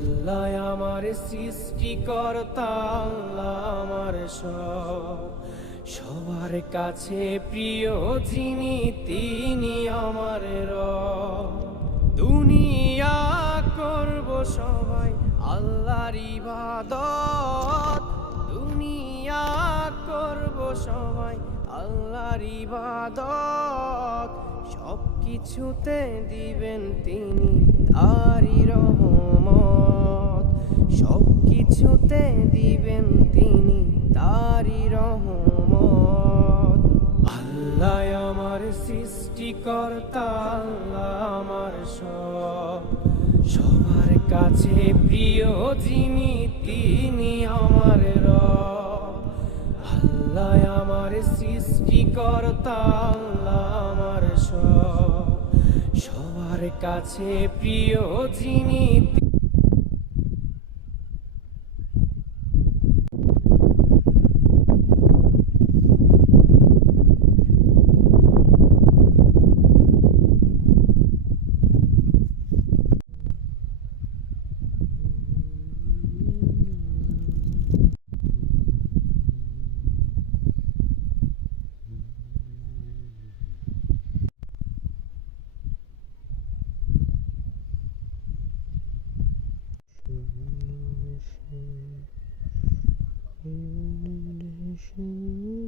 আল্লাহ আমার সৃষ্টিকর্তা, আল্লাহ আমার সবার কাছে প্রিয় যিনি, তিনি আমার রব। দুনিয়া করব সবাই আল্লাহর ইবাদত, দুনিয়া করব সবাই আল্লাহর ইবাদত। সব কিছুতে দিবেন তিনি তারই রহমত, সব কিছুতে দিবেন তিনি তারই রহমত। আল্লাহ আমার সৃষ্টিকর্তা, আল্লাহ আমার সবার কাছে প্রিয় যিনি, তিনি আমার রব। আল্লাহ আমার সৃষ্টিকর্তা, আল্লাহ আমার সবার কাছে প্রিয় যিনি। Illumination.